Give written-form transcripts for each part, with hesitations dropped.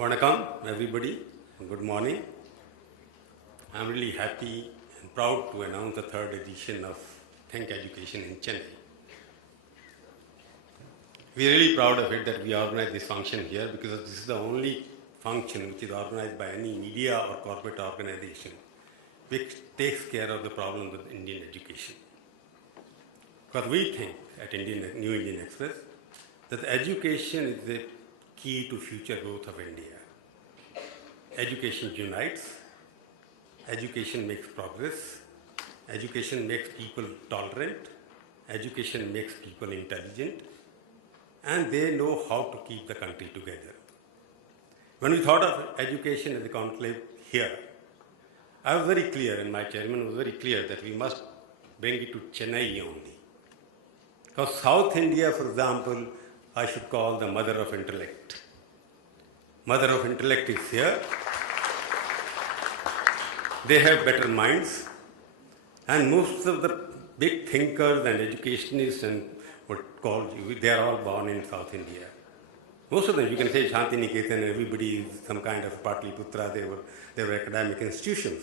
Vanakkam, everybody. Good morning. I'm really happy and proud to announce the third edition of ThinkEDU in Chennai. We're really proud of it that we organize this function here because this is the only function which is organized by any media or corporate organization which takes care of the problem with Indian education. Because we think at New Indian Express that education is the key to future growth of India. Education unites, education makes progress, education makes people tolerant, education makes people intelligent, and they know how to keep the country together. When we thought of education as a conclave here, I was very clear, and my chairman was very clear, that we must bring it to Chennai only. Because South India, for example, I should call the mother of intellect. Mother of intellect is here. They have better minds. And most of the big thinkers and educationists and they are all born in South India. Most of them, you can say Shanti Niketan, everybody is some kind of Patliputra, they were academic institutions.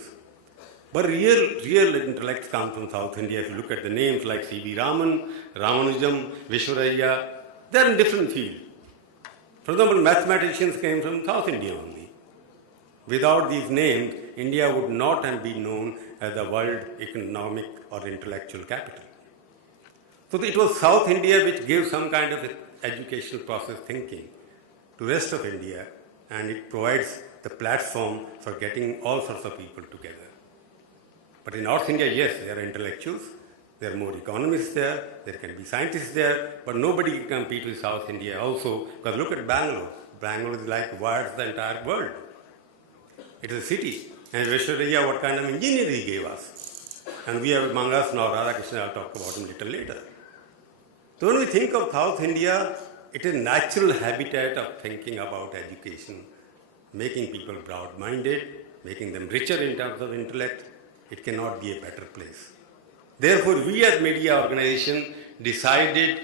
But real intellects come from South India. If you look at the names like C.V. Raman, Ramanujam, Vishwaraya, they are in different fields. For example, mathematicians came from South India only. Without these names, India would not have been known as the world economic or intellectual capital. So it was South India which gave some kind of educational process thinking to the rest of India, and it provides the platform for getting all sorts of people together. But in North India, yes, there are intellectuals, there are more economists there can be scientists there, but nobody can compete with South India also, because look at Bangalore. Bangalore is like wired the entire world. It is a city. And Vishwaraya, what kind of engineer he gave us. And we have among us now, Radhakrishnan, I'll talk about him a little later. So when we think of South India, it is a natural habitat of thinking about education, making people broad-minded, making them richer in terms of intellect. It cannot be a better place. Therefore, we as media organization decided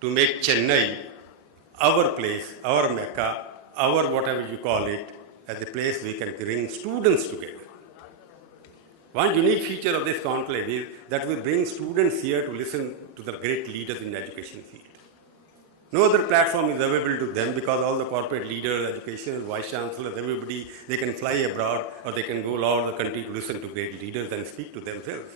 to make Chennai our place, our Mecca, our whatever you call it, as a place we can bring students together. One unique feature of this conclave is that we bring students here to listen to the great leaders in the education field. No other platform is available to them because all the corporate leaders, educational, vice chancellors, everybody, they can fly abroad or they can go all over the country to listen to great leaders and speak to themselves.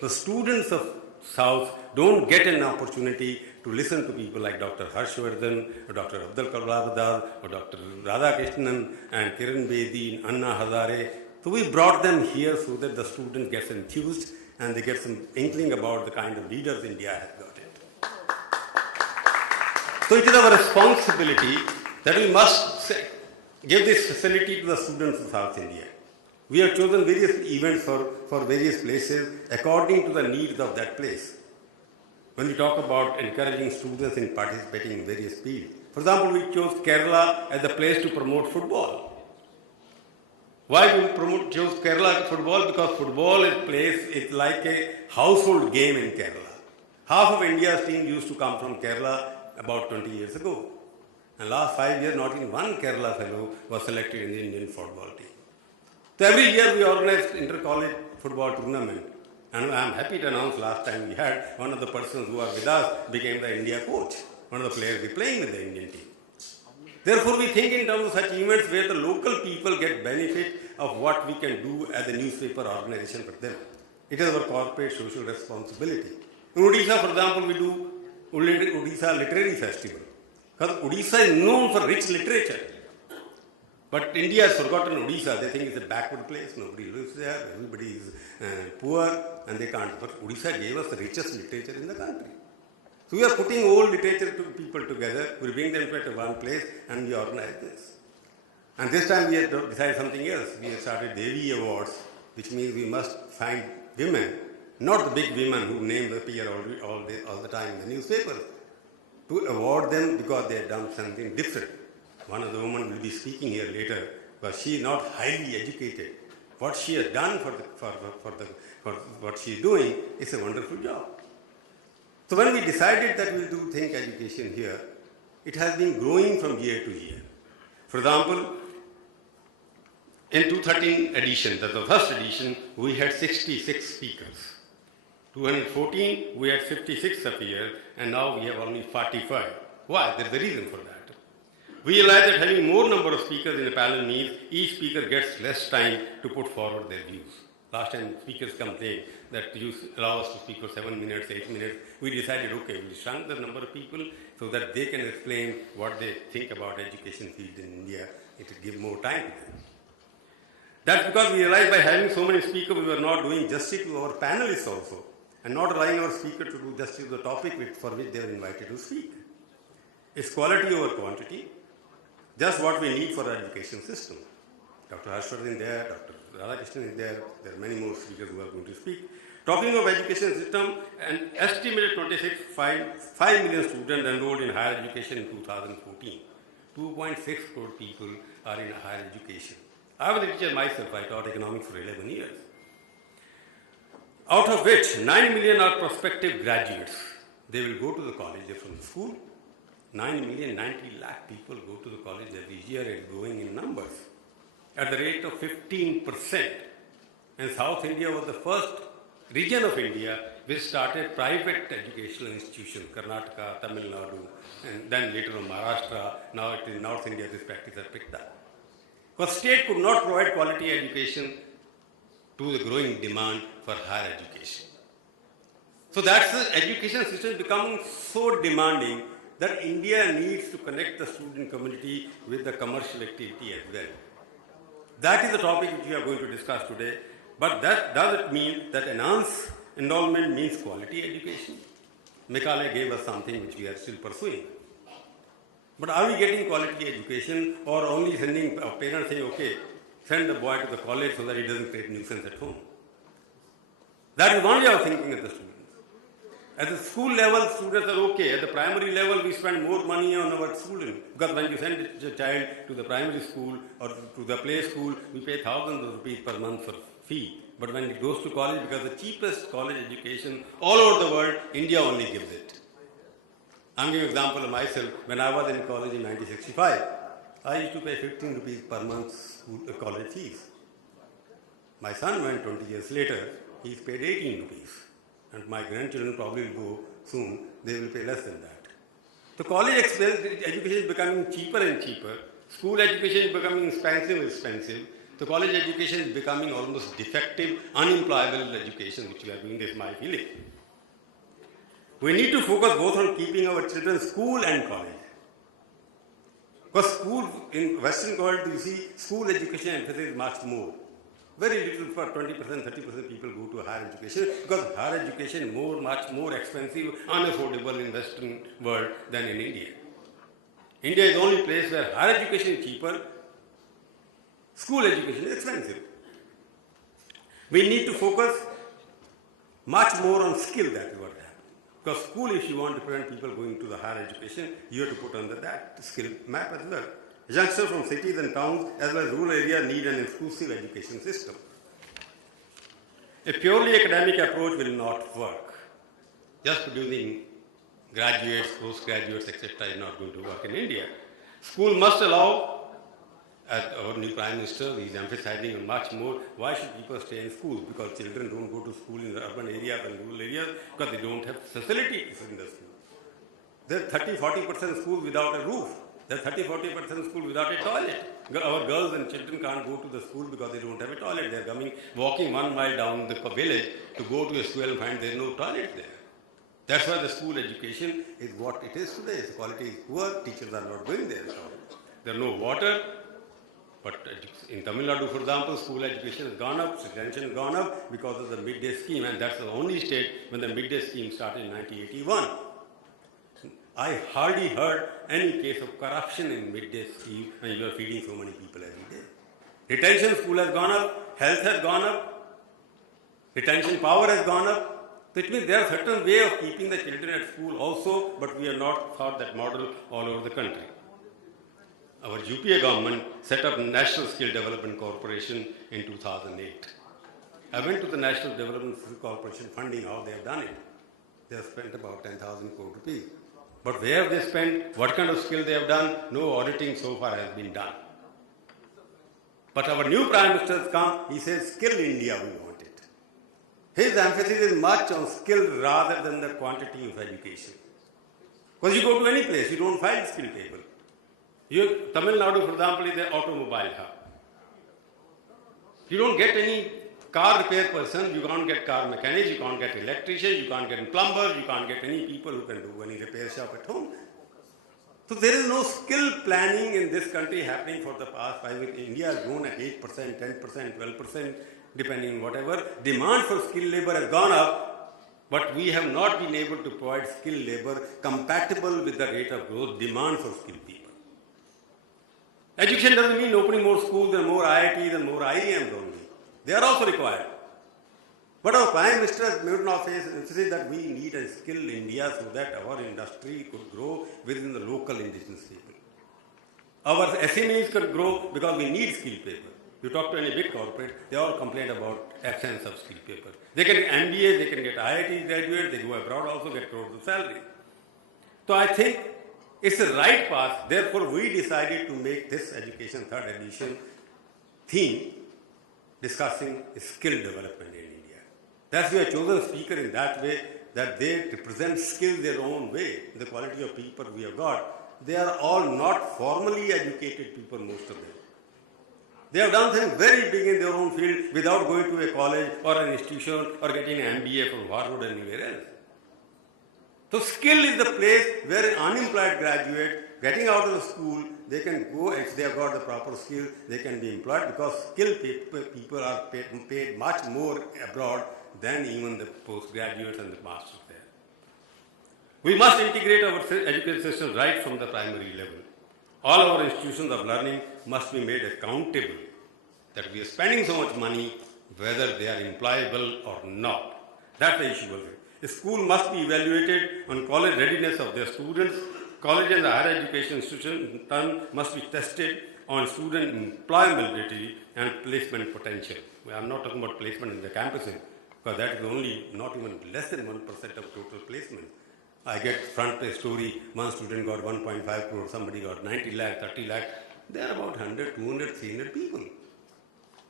The students of South don't get an opportunity to listen to people like Dr. Harshvardhan, or Dr. Abdul Kalam Azad, or Dr. Radhakrishnan, and Kiran Bedi, and Anna Hazare. So we brought them here so that the student gets enthused and they get some inkling about the kind of leaders India has got it. So it is our responsibility that we must give this facility to the students of South India. We have chosen various events for various places according to the needs of that place. When we talk about encouraging students in participating in various fields, for example, we chose Kerala as the place to promote football. Why we chose Kerala football? Because football is like a household game in Kerala. Half of India's team used to come from Kerala about 20 years ago. And last 5 years, not even one Kerala fellow was selected in the Indian football team. So every year we organized inter-college football tournament. And I am happy to announce last time we had one of the persons who are with us became the India coach. One of the players we playing with the Indian team. Therefore, we think in terms of such events where the local people get benefit of what we can do as a newspaper organization for them. It is our corporate social responsibility. In Odisha, for example, we do Odisha Literary Festival. Because Odisha is known for rich literature. But India has forgotten Odisha. They think it's a backward place. Nobody lives there. Everybody is poor and they can't. But Odisha gave us the richest literature in the country. So we are putting all literature people together. We bring them to one place and we organize this. And this time we have decided something else. We have started Devi Awards, which means we must find women, not the big women who name appear all the time in the newspapers, to award them because they have done something different. One of the women will be speaking here later, but she is not highly educated. What she has done for what she is doing is a wonderful job. So when we decided that we'll do ThinkEDU here, it has been growing from year to year. For example, in 2013 edition, that's the first edition, we had 66 speakers. 2014, we had 56 appear, and now we have only 45. Why? There's a reason for that. We realize that having more number of speakers in a panel means each speaker gets less time to put forward their views. Last time speakers complained that you allow us to speak for 7 minutes, 8 minutes. We decided, okay, we shrunk the number of people so that they can explain what they think about education field in India. It will give more time to them. That's because we realized by having so many speakers, we were not doing justice to our panelists also, and not allowing our speaker to do justice to the topic for which they are invited to speak. It's quality over quantity, just what we need for our education system. Dr. Harshvardhan is there, Dr. Radhakrishnan is there are many more speakers who are going to speak. Talking of education system, an estimated 5 million students enrolled in higher education in 2014. 2.6 crore people are in higher education. I was a teacher myself, I taught economics for 11 years. Out of which 9 million are prospective graduates. They will go to the college from the school. 9 million, 90 lakh people go to the college every year and growing in numbers at the rate of 15%. And South India was the first region of India which started private educational institutions, Karnataka, Tamil Nadu, and then later on Maharashtra. Now it is North India, this practice has picked up. Because state could not provide quality education to the growing demand for higher education. So that's the education system becoming so demanding that India needs to connect the student community with the commercial activity as well. That is the topic which we are going to discuss today. But that doesn't mean that enhanced enrollment means quality education. Macaulay gave us something which we are still pursuing. But are we getting quality education or only sending a parent saying, okay, send the boy to the college so that he doesn't create nuisance at home? That is one way of thinking of the students. At the school level, students are okay. At the primary level, we spend more money on our schooling. Because when you send a child to the primary school or to the play school, we pay thousands of rupees per month for fee. But when it goes to college, because the cheapest college education all over the world, India only gives it. I'm giving an example of myself. When I was in college in 1965, I used to pay 15 rupees per month school, college fees. My son went 20 years later, he's paid 18 rupees. And my grandchildren probably will go soon, they will pay less than that. The college education is becoming cheaper and cheaper. School education is becoming expensive. The college education is becoming almost defective, unemployable education, which we are doing, this is my feeling. We need to focus both on keeping our children school and college. Because school, in Western world, you see, school education emphasis is much more. Very little for 20%, 30% people go to higher education because higher education is much more expensive, unaffordable in Western world than in India. India is the only place where higher education is cheaper, school education is expensive. We need to focus much more on skill, that is what happens. Because school, if you want to prevent people going to the higher education, you have to put under that skill map as well. Youngsters from cities and towns as well as rural areas need an inclusive education system. A purely academic approach will not work. Just producing graduates, postgraduates, etc. is not going to work in India. School must allow, as our new Prime Minister is emphasizing much more, why should people stay in schools? Because children don't go to school in the urban areas and rural areas because they don't have facilities in the school. There are 30-40% schools without a roof. There are 30-40% schools without a toilet. Our girls and children can't go to the school because they don't have a toilet. They are walking 1 mile down the village to go to a school and find there is no toilet there. That's why the school education is what it is today. The quality is poor, teachers are not going there. There is no water, but in Tamil Nadu, for example, school education has gone up, retention has gone up because of the midday scheme, and that's the only state when the midday scheme started in 1981. I hardly heard any case of corruption in midday scheme when you are feeding so many people every day. Retention school has gone up, health has gone up, retention power has gone up. So it means there are certain way of keeping the children at school also, but we have not thought that model all over the country. Our UPA government set up National Skill Development Corporation in 2008. I went to the National Development Corporation funding, how they have done it. They have spent about 10,000 crore rupees. But where they spent, what kind of skill they have done, no auditing so far has been done. But our new Prime Minister has come, he says, skill India, we want it. His emphasis is much on skill rather than the quantity of education. Because you go to any place, you don't find skill people. Tamil Nadu, for example, is the automobile hub. You don't get any car repair person, you can't get car mechanics, you can't get electricians, you can't get plumbers, you can't get any people who can do any repair shop at home. So there is no skill planning in this country happening for the past 5 years. India has grown at 8%, 10%, 12%, depending on whatever. Demand for skilled labor has gone up, but we have not been able to provide skilled labor compatible with the rate of growth demand for skilled people. Education doesn't mean opening more schools and more IITs and more IIMs only. They are also required. But our Prime Minister has made an emphasis that we need a skilled India so that our industry could grow within the local indigenous people. Our SMEs could grow because we need skilled people. You talk to any big corporate, they all complain about absence of skilled people. They can get MBAs, they can get IIT graduates, they go abroad also get crores of salary. So I think it's the right path. Therefore, we decided to make this education third edition theme discussing skill development in India. That's why I chosen a speaker in that way, that they represent skill their own way. The quality of people we have got, they are all not formally educated people, most of them. They have done things very big in their own field without going to a college or an institution or getting an MBA from Harvard or anywhere else. So skill is the place where an unemployed graduate getting out of the school, they can go, if they have got the proper skill, they can be employed because skilled people are paid much more abroad than even the postgraduates and the masters there. We must integrate our education system right from the primary level. All our institutions of learning must be made accountable that we are spending so much money whether they are employable or not. That's the issue of it. The school must be evaluated on college readiness of their students. College and the higher education institution in turn must be tested on student employability and placement potential. I'm not talking about placement in the campuses, because that is only not even less than 1% of total placement. I get front page story, one student got 1.5 crore, somebody got 90 lakh, 30 lakh. They are about 100, 200, 300 people.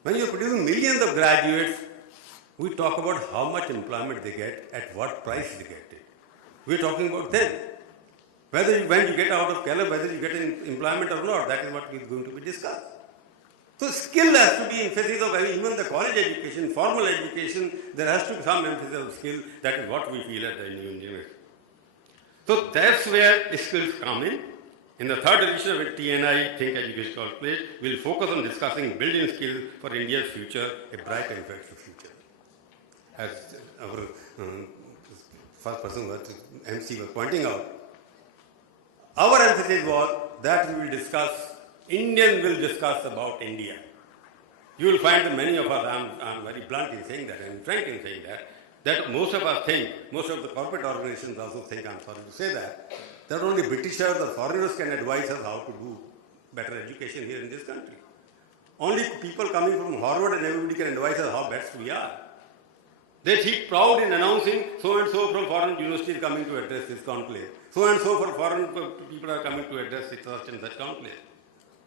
When you are producing millions of graduates, we talk about how much employment they get, at what price they get it. We're talking about them. When you get out of college, whether you get employment or not, that is what is going to be discussed. So skill has to be emphasis of even the college education, formal education, there has to be some emphasis of skill. That is what we feel at the Indian University. So that's where skills come in. In the third edition of TNI, Think Education College, we'll focus on discussing building skills for India's future, a bright and effective future. As our first person, MC, was pointing out, our emphasis was that we will discuss, Indians will discuss about India. You will find that many of us, I'm very blunt in saying that, and frank in saying that most of us think, most of the corporate organizations also think, I'm sorry to say that only Britishers or foreigners can advise us how to do better education here in this country. Only people coming from Harvard and everybody can advise us how best we are. They feel proud in announcing so-and-so from foreign university is coming to address this conclave. So-and-so for foreign people are coming to address such and such conclave.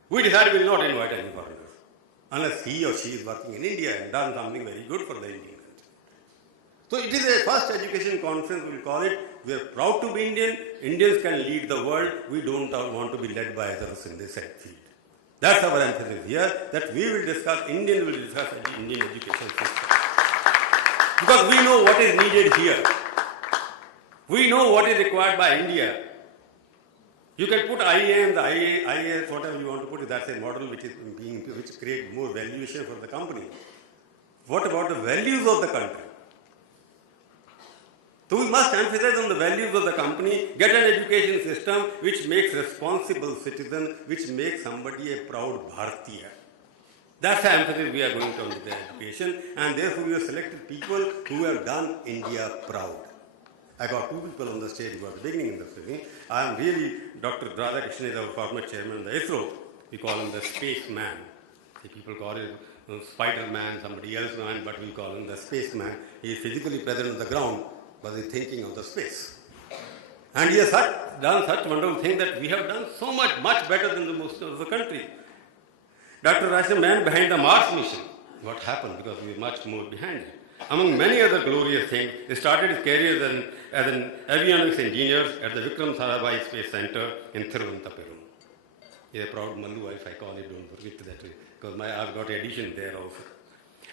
We decided we will not invite any foreigners unless he or she is working in India and done something very good for the Indian country. So it is a first education conference, we will call it. We are proud to be Indian. Indians can lead the world. We don't want to be led by others in this field. That's our emphasis here, that we will discuss, Indians will discuss Indian education system. Because we know what is needed here. We know what is required by India. You can put IAM, the IAS, whatever you want to put, that's a model which creates more valuation for the company. What about the values of the country? So we must emphasize on the values of the company, get an education system which makes responsible citizens, which makes somebody a proud Bharatiya. That's the emphasis we are going to on the education, and therefore we have selected people who have done India proud. I got two people on the stage who are the beginning of the thing. I am really, Dr. Radhakrishnan is our former chairman of the ISRO. We call him the spaceman. People call him Spider-Man, somebody else man, but we call him the spaceman. He is physically present on the ground, but he is thinking of the space. And he has done such wonderful things that we have done so much better than the most of the country. Dr. Raj, the man behind the Mars mission. What happened? Because we were much more behind it. Among many other glorious things, he started his career as an avionics engineer at the Vikram Sarabhai Space Center in Thiruvananthapuram. He's a proud Mallu, if I call it, don't forget that way, because I've got addition there also.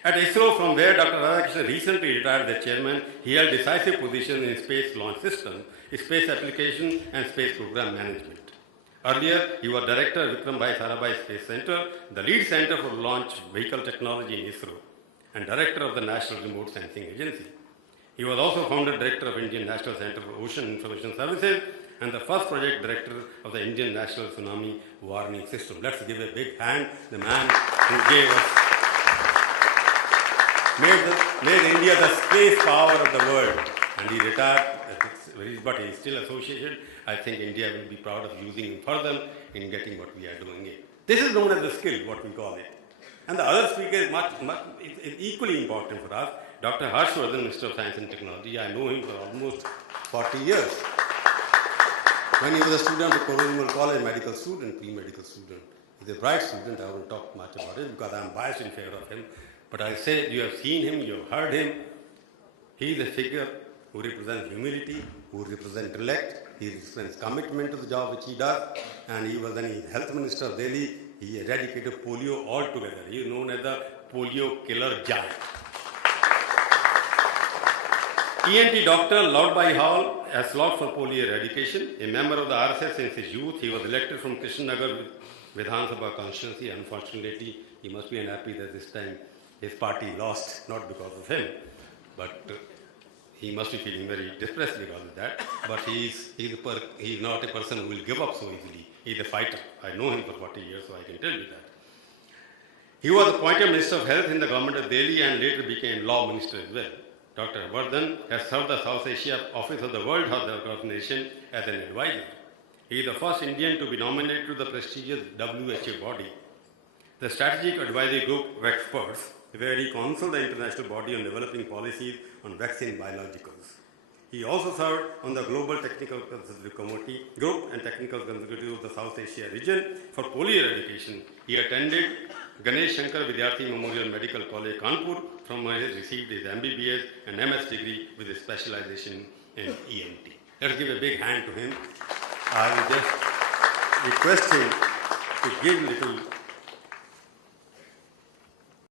At ISRO, from where Dr. Radhakrishnan recently retired as chairman, he held decisive positions in space launch system, space application, and space program management. Earlier, he was director of Vikram Sarabhai Space Center, the lead center for launch vehicle technology in ISRO, and director of the National Remote Sensing Agency. He was also founder director of Indian National Center for Ocean Information Services and the first project director of the Indian National Tsunami Warning System. Let's give a big hand to the man who gave us, made India the space power of the world. And he retired, but he is still associated. I think India will be proud of using him further in getting what we are doing here. This is known as the skill, what we call it. And the other speaker is equally important for us, Dr. Harshvardhan, Minister of Science and Technology. I know him for almost 40 years. When he was a student at Cornwall College, medical student, pre-medical student. He's a bright student. I won't talk much about it because I'm biased in favor of him. But I say you have seen him, you have heard him. He is a figure who represents humility, who represents intellect. He represents commitment to the job which he does. And he was when he was health minister of Delhi. He eradicated polio altogether. He is known as the polio killer giant. ENT doctor Lord Bai Hall has fought for polio eradication. A member of the RSS since his youth, he was elected from Krishnanagar Vidhan Sabha constituency. Unfortunately, he must be unhappy that this time his party lost, not because of him, but he must be feeling very depressed because of that. But he's not a person who will give up so easily. He's a fighter. I know him for 40 years, so I can tell you that. He was appointed Minister of Health in the government of Delhi and later became Law Minister as well. Dr. Vardhan has served the South Asia Office of the World Health Organization as an advisor. He is the first Indian to be nominated to the prestigious WHO body. The Strategic Advisory Group of Experts, where he counseled the international body on developing policies on vaccine biologicals. He also served on the Global Technical Consultative Committee Group and Technical Consultative of the South Asia region for polio eradication. He attended Ganesh Shankar Vidyarthi Memorial Medical College, Kanpur, from where he received his MBBS and MS degree with a specialization in ENT. Let's give a big hand to him. I will just request him to give little